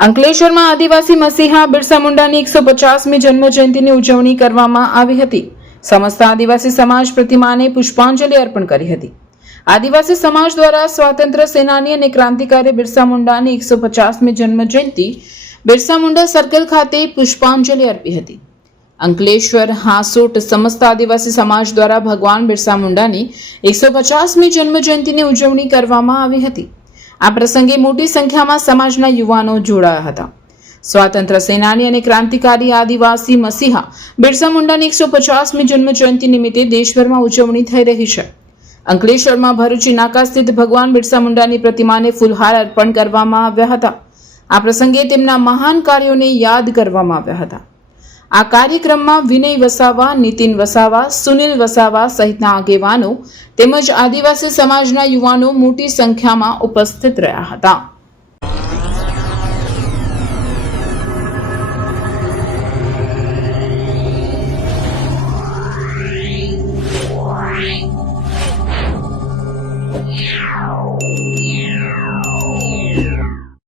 અંકલેશ્વરમાં આદિવાસી મસીહા બિરસા મુંડાની એકસો પચાસમી જન્મજયંતિની ઉજવણી કરવામાં આવી હતી. સમસ્ત આદિવાસી સમાજ પ્રતિમાને પુષ્પાંજલિ અર્પણ કરી હતી. આદિવાસી સમાજ દ્વારા સ્વાતંત્ર્ય સેનાની અને ક્રાંતિકારી બિરસા મુંડાની એકસો પચાસમી જન્મજયંતિ બિરસા મુંડા સર્કલ ખાતે પુષ્પાંજલિ અર્પી હતી. અંકલેશ્વર, હાસોટ સમસ્ત આદિવાસી સમાજ દ્વારા ભગવાન બિરસા મુંડાની એકસો પચાસમી જન્મજયંતિની ઉજવણી કરવામાં આવી હતી. આ પ્રસંગે મોટી સંખ્યામાં સમાજના યુવાનો જોડાયા હતા. સ્વાતંત્ર્ય સેનાની અને ક્રાંતિકારી આદિવાસી મસીહા બિરસા મુંડાની એકસો પચાસમી જન્મ જયંતિ નિમિત્તે દેશભરમાં ઉજવણી થઈ રહી છે. અંકલેશ્વરમાં ભરૂચી નાકા સ્થિત ભગવાન બિરસા મુંડાની પ્રતિમાને ફૂલહાર અર્પણ કરવામાં આવ્યા હતા. આ પ્રસંગે તેમના મહાન કાર્યોને યાદ કરવામાં આવ્યા હતા. આ કાર્યક્રમમાં વિનય વસાવા, નીતિન વસાવા, સુનિલ વસાવા સહિતના આગેવાનો તેમજ આદિવાસી સમાજના યુવાનો મોટી સંખ્યામાં ઉપસ્થિત રહ્યા હતા.